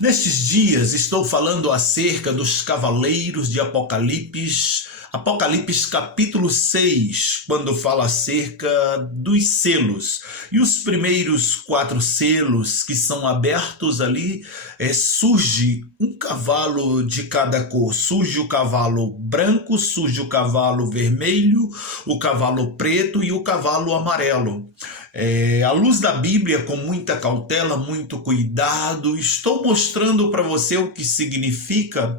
Nestes dias estou falando acerca dos cavaleiros de Apocalipse capítulo 6, quando fala acerca dos selos. E os primeiros 4 selos que são abertos ali, surge um cavalo de cada cor. Surge o cavalo branco, surge o cavalo vermelho, o cavalo preto e o cavalo amarelo. À luz da Bíblia, com muita cautela, muito cuidado, estou mostrando para você o que significa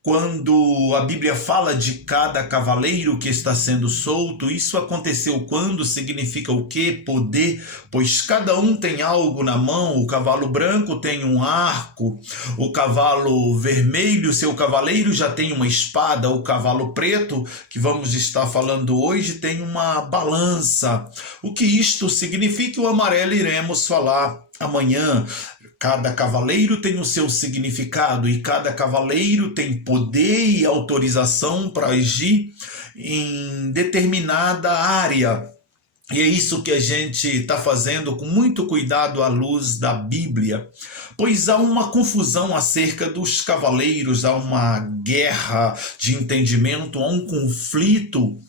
quando a Bíblia fala de cada cavaleiro que está sendo solto. Isso aconteceu quando? Significa o quê? Poder, pois cada um tem algo na mão. O cavalo branco tem um arco, o cavalo vermelho, seu cavaleiro, já tem uma espada, o cavalo preto, que vamos estar falando hoje, tem uma balança. O que isto significa? O amarelo iremos falar amanhã. Cada cavaleiro tem o seu significado e cada cavaleiro tem poder e autorização para agir em determinada área. E é isso que a gente está fazendo com muito cuidado à luz da Bíblia, pois há uma confusão acerca dos cavaleiros, há uma guerra de entendimento, há um conflito,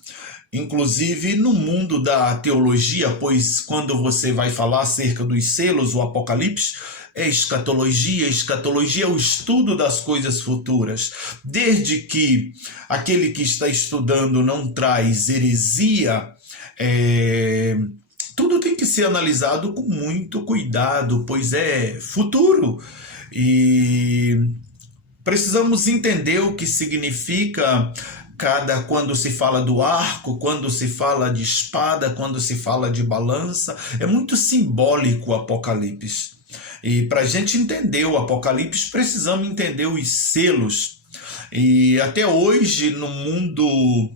inclusive no mundo da teologia, pois quando você vai falar acerca dos selos, o Apocalipse, é escatologia. Escatologia é o estudo das coisas futuras. Desde que aquele que está estudando não traz heresia, tudo tem que ser analisado com muito cuidado, pois é futuro. E precisamos entender o que significa quando se fala do arco, quando se fala de espada, quando se fala de balança. É muito simbólico o Apocalipse. E para a gente entender o Apocalipse, precisamos entender os selos. E até hoje, no mundo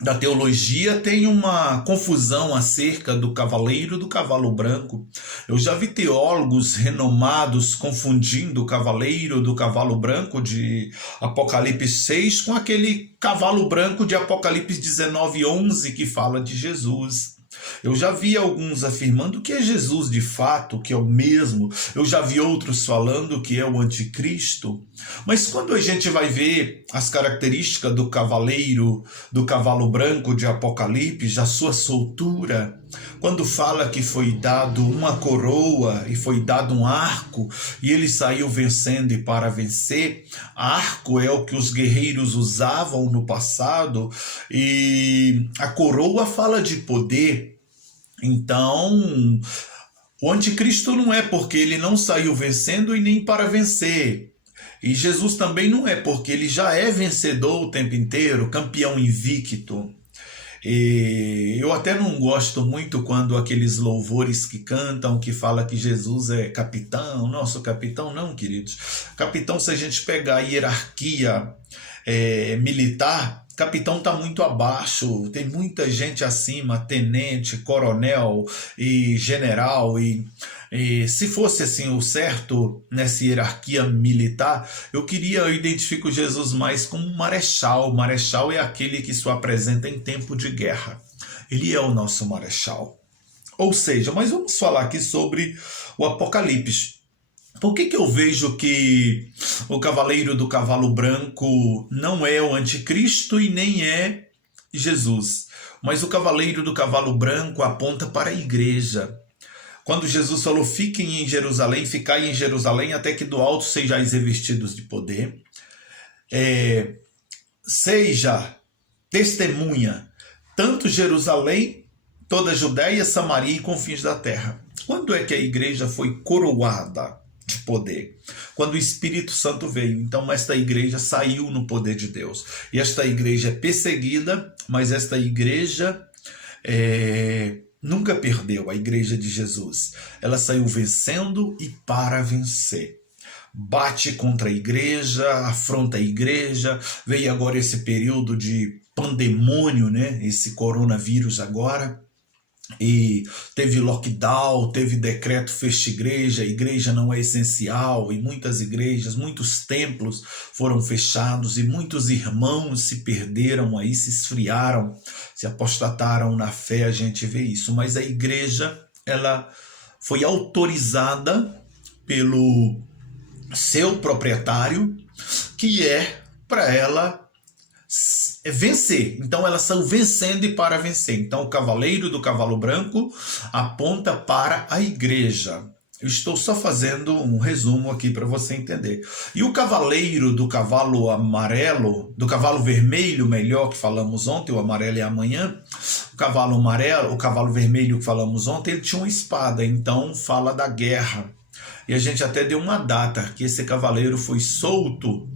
da teologia, tem uma confusão acerca do cavaleiro e do cavalo branco. Eu já vi teólogos renomados confundindo o cavaleiro do cavalo branco de Apocalipse 6 com aquele cavalo branco de Apocalipse 19:11 que fala de Jesus. Eu já vi alguns afirmando que é Jesus de fato, que é o mesmo. Eu já vi outros falando que é o anticristo. Mas quando a gente vai ver as características do cavaleiro, do cavalo branco de Apocalipse, a sua soltura, quando fala que foi dado uma coroa e foi dado um arco, e ele saiu vencendo e para vencer, arco é o que os guerreiros usavam no passado, e a coroa fala de poder. Então, o anticristo não é porque ele não saiu vencendo e nem para vencer. E Jesus também não é porque ele já é vencedor o tempo inteiro, campeão invicto. E eu até não gosto muito quando aqueles louvores que cantam, que fala que Jesus é capitão. Nosso capitão não, queridos. Capitão, se a gente pegar a hierarquia militar, capitão está muito abaixo, tem muita gente acima, tenente, coronel e general, e se fosse assim o certo nessa hierarquia militar, eu identifico Jesus mais como um marechal. Marechal é aquele que se apresenta em tempo de guerra. Ele é o nosso marechal. Ou seja, mas vamos falar aqui sobre o Apocalipse. Por que eu vejo que o cavaleiro do cavalo branco não é o anticristo e nem é Jesus? Mas o cavaleiro do cavalo branco aponta para a igreja. Quando Jesus falou, fiquem em Jerusalém, ficai em Jerusalém até que do alto sejais revestidos de poder. Seja testemunha, tanto Jerusalém, toda a Judéia, Samaria e confins da terra. Quando é que a igreja foi coroada de poder? Quando o Espírito Santo veio. Então esta igreja saiu no poder de Deus. E esta igreja é perseguida, mas esta igreja nunca perdeu, a igreja de Jesus. Ela saiu vencendo e para vencer. Bate contra a igreja, afronta a igreja. Veio agora esse período de pandemônio, né? Esse coronavírus agora. E teve lockdown, teve decreto fecha igreja, a igreja não é essencial, e muitas igrejas, muitos templos foram fechados e muitos irmãos se perderam aí, se esfriaram, se apostataram na fé, a gente vê isso. Mas a igreja, ela foi autorizada pelo seu proprietário, que é para ela vencer. Então ela saiu vencendo e para vencer. Então o cavaleiro do cavalo branco aponta para a igreja. Eu estou só fazendo um resumo aqui para você entender. E o cavaleiro do cavalo amarelo, do cavalo vermelho, melhor, que falamos ontem, o amarelo é amanhã. O cavalo amarelo, o cavalo vermelho que falamos ontem, ele tinha uma espada, então fala da guerra. E a gente até deu uma data que esse cavaleiro foi solto,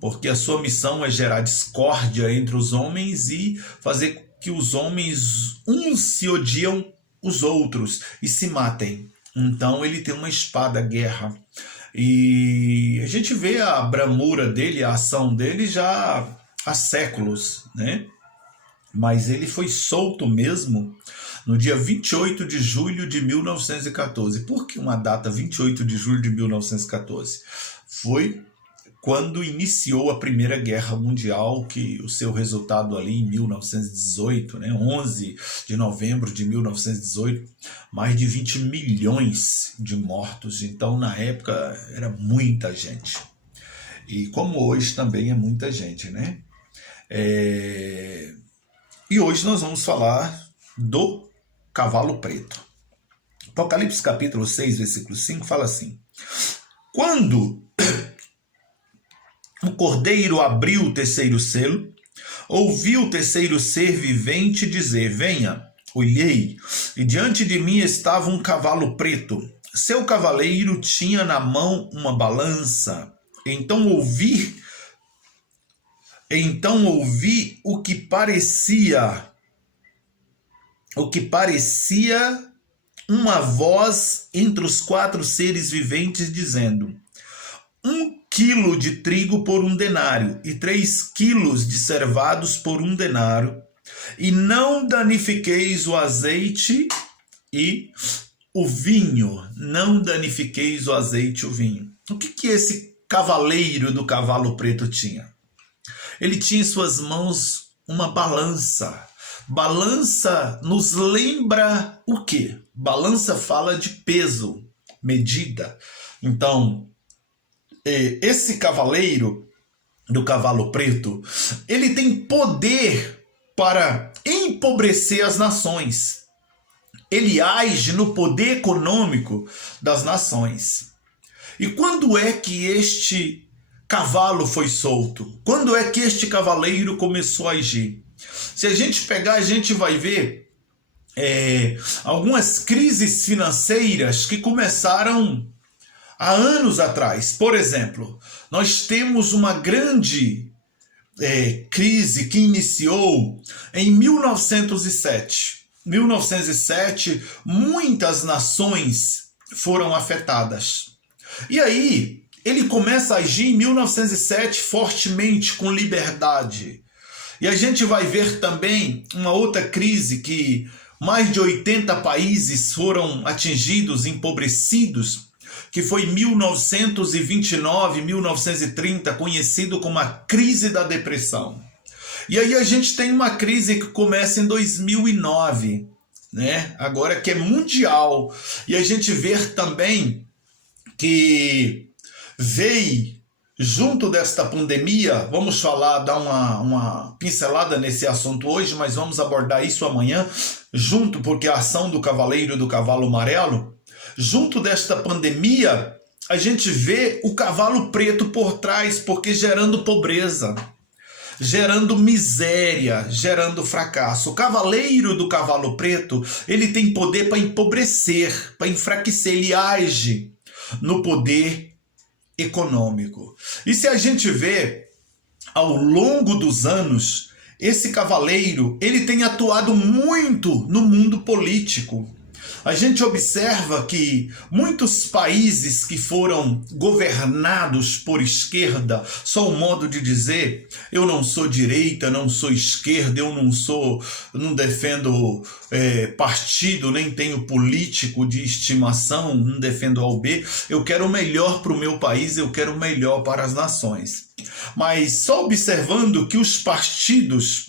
porque a sua missão é gerar discórdia entre os homens e fazer que os homens, uns se odiam os outros e se matem. Então ele tem uma espada guerra. E a gente vê a bramura dele, a ação dele já há séculos, né? Mas ele foi solto mesmo no dia 28 de julho de 1914. Por que uma data 28 de julho de 1914? Foi quando iniciou a Primeira Guerra Mundial, que o seu resultado ali em 1918, né, 11 de novembro de 1918, mais de 20 milhões de mortos. Então, na época, era muita gente. E como hoje também é muita gente, né? E hoje nós vamos falar do cavalo preto. Apocalipse capítulo 6, versículo 5, fala assim: quando o cordeiro abriu o terceiro selo, ouvi o terceiro ser vivente dizer: venha. Olhei, e diante de mim estava um cavalo preto. Seu cavaleiro tinha na mão uma balança. Então ouvi o que parecia uma voz entre os quatro seres viventes dizendo: 1 quilo de trigo por 1 denário, e 3 quilos de cevados por 1 denário, e não danifiqueis o azeite e o vinho. Não danifiqueis o azeite e o vinho. O que esse cavaleiro do cavalo preto tinha? Ele tinha em suas mãos uma balança. Balança nos lembra o quê? Balança fala de peso, medida. Então, esse cavaleiro do cavalo preto, ele tem poder para empobrecer as nações. Ele age no poder econômico das nações. E quando é que este cavalo foi solto? Quando é que este cavaleiro começou a agir? Se a gente pegar, a gente vai ver algumas crises financeiras que começaram há anos atrás. Por exemplo, nós temos uma grande crise que iniciou em 1907. 1907, muitas nações foram afetadas. E aí, ele começa a agir em 1907 fortemente, com liberdade. E a gente vai ver também uma outra crise que mais de 80 países foram atingidos, empobrecidos, que foi 1929, 1930, conhecido como a crise da depressão. E aí a gente tem uma crise que começa em 2009, né? Agora que é mundial. E a gente vê também que veio junto desta pandemia, vamos falar, dar uma pincelada nesse assunto hoje, mas vamos abordar isso amanhã, junto, porque a ação do cavaleiro do cavalo amarelo, junto desta pandemia, a gente vê o cavalo preto por trás, porque gerando pobreza, gerando miséria, gerando fracasso. O cavaleiro do cavalo preto, ele tem poder para empobrecer, para enfraquecer, ele age no poder econômico. E se a gente vê ao longo dos anos, esse cavaleiro, ele tem atuado muito no mundo político. A gente observa que muitos países que foram governados por esquerda, só um modo de dizer, eu não sou direita, não sou esquerda, eu não defendo partido, nem tenho político de estimação, não defendo A ou B, eu quero o melhor para o meu país, eu quero o melhor para as nações. Mas só observando que os partidos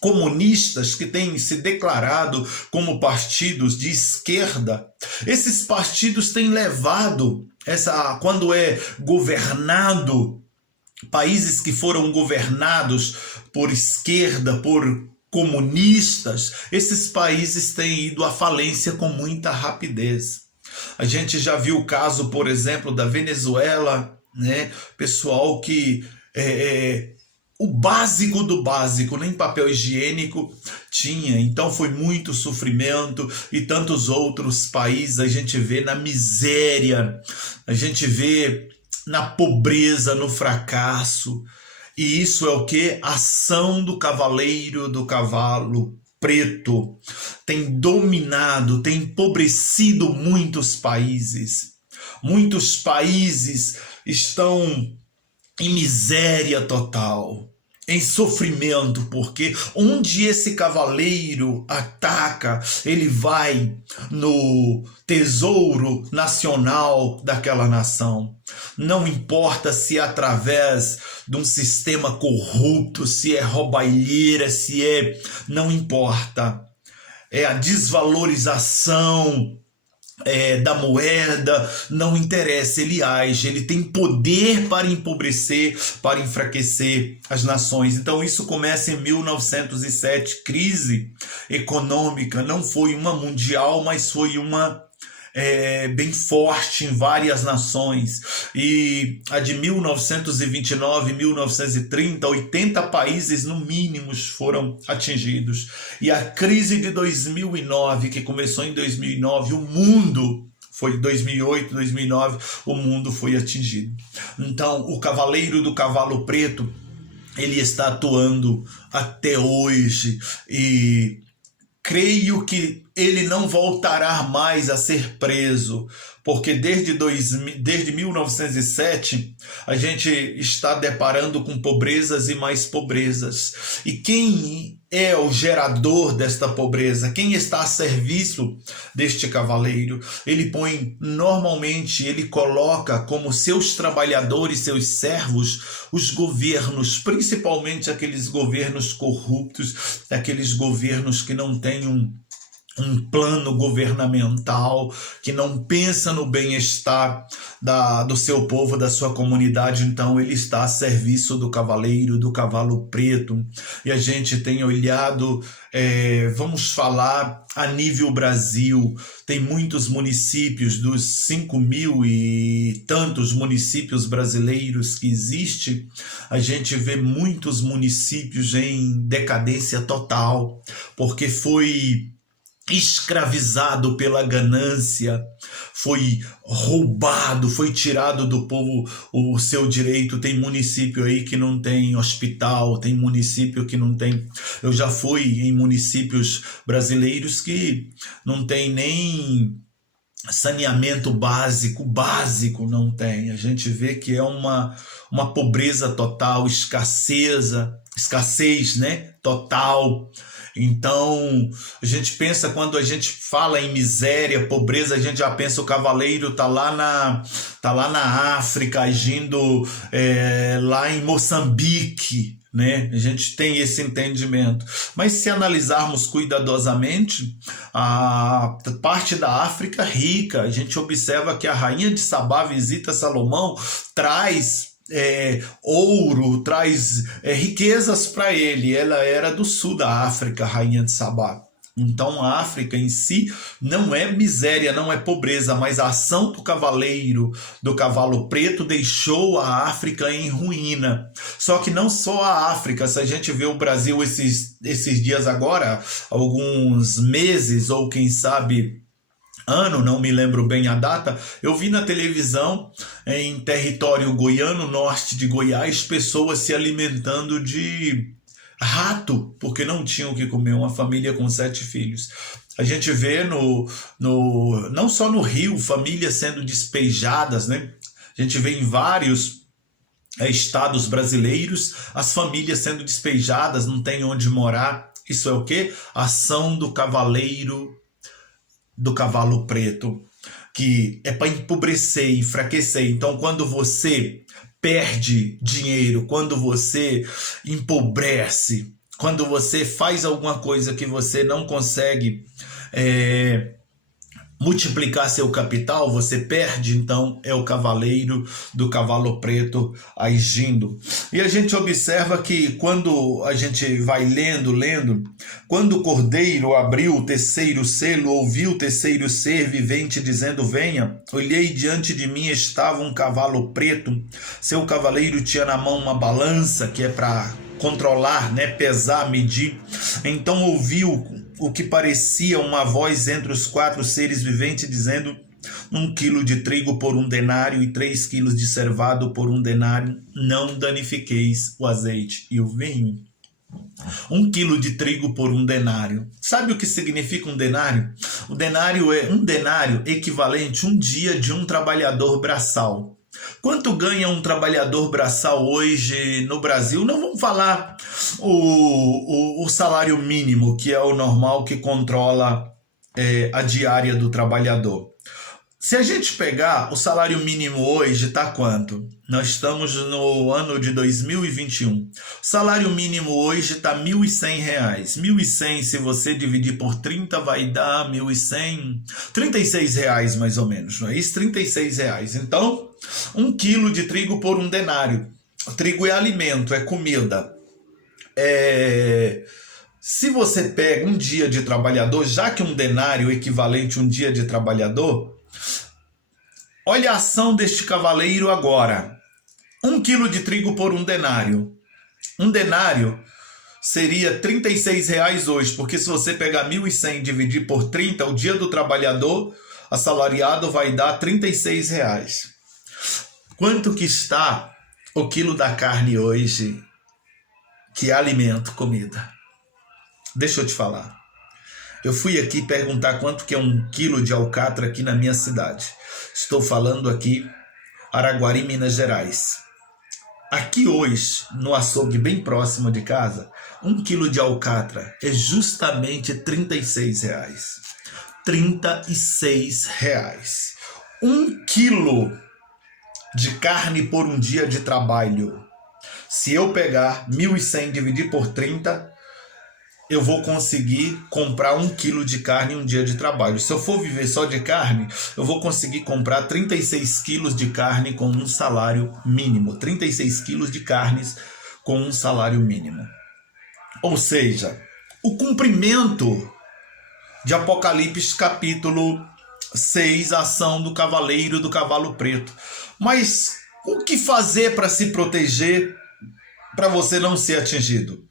comunistas que têm se declarado como partidos de esquerda, esses partidos têm levado quando é governado, países que foram governados por esquerda, por comunistas, esses países têm ido à falência com muita rapidez. A gente já viu o caso, por exemplo, da Venezuela, né? Pessoal que o básico do básico, nem papel higiênico tinha, então foi muito sofrimento. E tantos outros países a gente vê na miséria, a gente vê na pobreza, no fracasso. E isso é o que? Ação do cavaleiro do cavalo preto tem dominado, tem empobrecido muitos países. Muitos países estão em miséria total, em sofrimento, porque onde esse cavaleiro ataca, ele vai no tesouro nacional daquela nação. Não importa se é através de um sistema corrupto, se é roubalheira, não importa. É a desvalorização da moeda, não interessa, ele age, ele tem poder para empobrecer, para enfraquecer as nações. Então isso começa em 1907, crise econômica, não foi uma mundial, mas foi uma bem forte em várias nações. E a de 1929, 1930, 80 países no mínimo foram atingidos. E a crise de 2009, que começou em 2009, o mundo foi 2008, 2009, o mundo foi atingido. Então, o cavaleiro do cavalo preto, ele está atuando até hoje e creio que ele não voltará mais a ser preso, porque desde 1907 a gente está deparando com pobrezas e mais pobrezas. E quem é o gerador desta pobreza? Quem está a serviço deste cavaleiro? Ele ele coloca como seus trabalhadores, seus servos, os governos, principalmente aqueles governos corruptos, aqueles governos que não têm um plano governamental, que não pensa no bem-estar do seu povo, da sua comunidade. Então ele está a serviço do cavaleiro, do cavalo preto. E a gente tem olhado, vamos falar a nível Brasil, tem muitos municípios, dos 5.000 e tantos municípios brasileiros que existem, a gente vê muitos municípios em decadência total, porque foi escravizado pela ganância, foi roubado, foi tirado do povo o seu direito. Tem município aí que não tem hospital, tem município que não tem. Eu já fui em municípios brasileiros que não tem nem saneamento básico não tem. A gente vê que é uma pobreza total, escassez, né, total. Então, a gente pensa, quando a gente fala em miséria, pobreza, a gente já pensa o cavaleiro tá lá na África, agindo lá em Moçambique, né? A gente tem esse entendimento. Mas se analisarmos cuidadosamente, a parte da África rica, a gente observa que a rainha de Sabá visita Salomão, traz ouro, traz riquezas para ele. Ela era do sul da África, a rainha de Sabá. Então a África em si não é miséria, não é pobreza, mas a ação do cavaleiro, do cavalo preto, deixou a África em ruína. Só que não só a África, se a gente vê o Brasil esses dias agora, alguns meses ou quem sabe ano, não me lembro bem a data, eu vi na televisão, em território goiano, norte de Goiás, pessoas se alimentando de rato, porque não tinham o que comer, uma família com 7 filhos. A gente vê não só no Rio, famílias sendo despejadas, né? A gente vê em vários estados brasileiros, as famílias sendo despejadas, não tem onde morar. Isso é o quê? Ação do cavaleiro do cavalo preto, que é para empobrecer, enfraquecer. Então, quando você perde dinheiro, quando você empobrece, quando você faz alguma coisa que você não consegue multiplicar seu capital, você perde, então é o cavaleiro do cavalo preto agindo. E a gente observa que quando a gente vai lendo, quando o cordeiro abriu o terceiro selo, ouviu o terceiro ser vivente dizendo: venha, olhei, diante de mim estava um cavalo preto, seu cavaleiro tinha na mão uma balança, que é para controlar, né, pesar, medir. Então ouviu o que parecia uma voz entre os 4 seres viventes dizendo: 1 quilo de trigo por 1 denário e 3 quilos de cevado por 1 denário, não danifiqueis o azeite e o vinho. 1 quilo de trigo por 1 denário. Sabe o que significa um denário? O denário é um denário equivalente a um dia de um trabalhador braçal. Quanto ganha um trabalhador braçal hoje no Brasil? Não vamos falar o salário mínimo, que é o normal que controla a diária do trabalhador. Se a gente pegar o salário mínimo hoje, está quanto? Nós estamos no ano de 2021. O salário mínimo hoje está R$ 1.100. 1.100, se você dividir por 30, vai dar 1.100, R$ 36 mais ou menos, não é isso? R$ 36. Então, 1 quilo de trigo por 1 denário. O trigo é alimento, é comida. Se você pega um dia de trabalhador, já que 1 denário é equivalente a um dia de trabalhador, olha a ação deste cavaleiro agora. 1 quilo de trigo por 1 denário. 1 denário seria R$ 36 hoje, porque se você pegar 1.100 e dividir por 30, o dia do trabalhador assalariado vai dar R$ 36. Quanto que está o quilo da carne hoje, que é alimento, comida? Deixa eu te falar. Eu fui aqui perguntar quanto que é 1 quilo de alcatra aqui na minha cidade. Estou falando aqui, Araguari, Minas Gerais. Aqui hoje, no açougue bem próximo de casa, 1 quilo de alcatra é justamente R$ 36. R$ 36. 1 quilo de carne por um dia de trabalho. Se eu pegar 1.100 e dividir por 30, eu vou conseguir comprar 1 quilo de carne em um dia de trabalho. Se eu for viver só de carne, eu vou conseguir comprar 36 quilos de carne com um salário mínimo. 36 quilos de carnes com um salário mínimo. Ou seja, o cumprimento de Apocalipse capítulo 6, a ação do cavaleiro do cavalo preto. Mas o que fazer para se proteger, para você não ser atingido?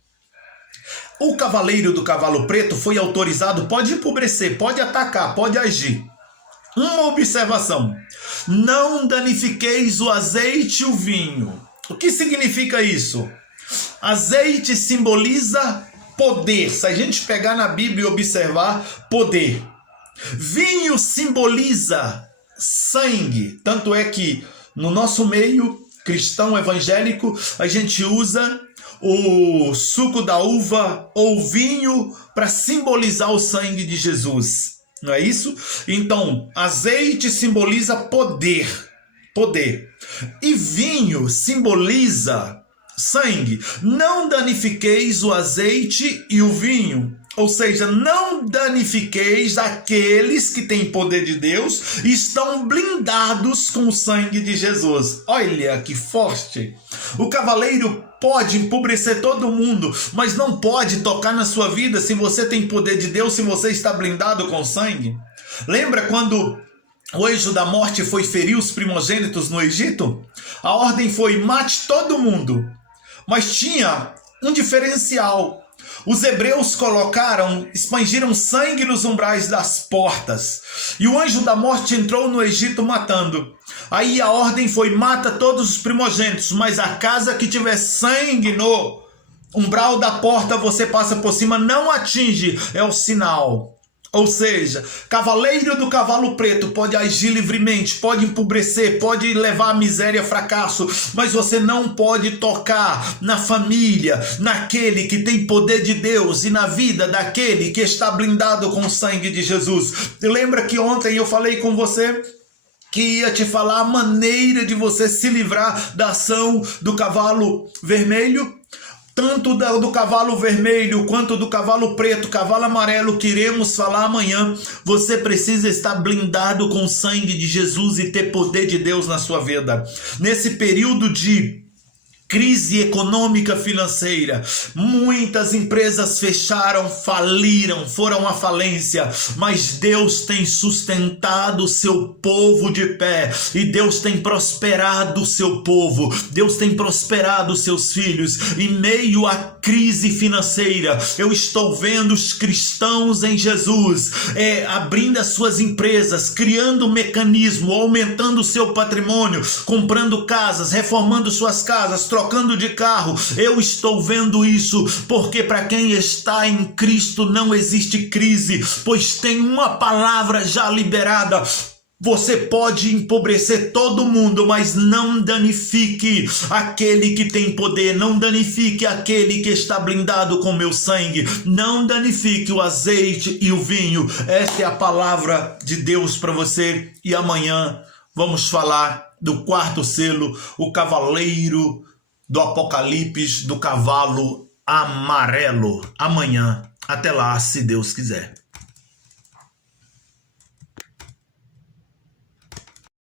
O cavaleiro do cavalo preto foi autorizado, pode empobrecer, pode atacar, pode agir. Uma observação: não danifiqueis o azeite e o vinho. O que significa isso? Azeite simboliza poder. Se a gente pegar na Bíblia e observar, poder. Vinho simboliza sangue. Tanto é que no nosso meio cristão evangélico a gente usa o suco da uva ou vinho para simbolizar o sangue de Jesus, não é isso? Então, azeite simboliza poder, e vinho simboliza sangue. Não danifiqueis o azeite e o vinho. Ou seja, não danifiqueis aqueles que têm poder de Deus e estão blindados com o sangue de Jesus. Olha que forte! O cavaleiro pode empobrecer todo mundo, mas não pode tocar na sua vida se você tem poder de Deus, se você está blindado com sangue. Lembra quando o anjo da morte foi ferir os primogênitos no Egito? A ordem foi: mate todo mundo. Mas tinha um diferencial. Os hebreus espangiram sangue nos umbrais das portas. E o anjo da morte entrou no Egito matando. Aí a ordem foi: mata todos os primogênitos, mas a casa que tiver sangue no umbral da porta, você passa por cima, não atinge. É o sinal. Ou seja, cavaleiro do cavalo preto pode agir livremente, pode empobrecer, pode levar a miséria, fracasso, mas você não pode tocar na família, naquele que tem poder de Deus e na vida daquele que está blindado com o sangue de Jesus. Lembra que ontem eu falei com você que ia te falar a maneira de você se livrar da ação do cavalo vermelho? tanto do cavalo vermelho quanto do cavalo preto, cavalo amarelo, que iremos falar amanhã, você precisa estar blindado com o sangue de Jesus e ter poder de Deus na sua vida. Nesse período de crise econômica financeira, muitas empresas fecharam, faliram, foram à falência, mas Deus tem sustentado o seu povo de pé, e Deus tem prosperado o seu povo, Deus tem prosperado os seus filhos. Em meio à crise financeira, eu estou vendo os cristãos em Jesus abrindo as suas empresas, criando um mecanismo, aumentando o seu patrimônio, comprando casas, reformando suas casas, trocando de carro. Eu estou vendo isso, porque para quem está em Cristo não existe crise, pois tem uma palavra já liberada. Você pode empobrecer todo mundo, mas não danifique aquele que tem poder, não danifique aquele que está blindado com meu sangue, não danifique o azeite e o vinho. Essa é a palavra de Deus para você. E amanhã vamos falar do quarto selo, o cavaleiro do Apocalipse, do cavalo amarelo. Amanhã, até lá, se Deus quiser.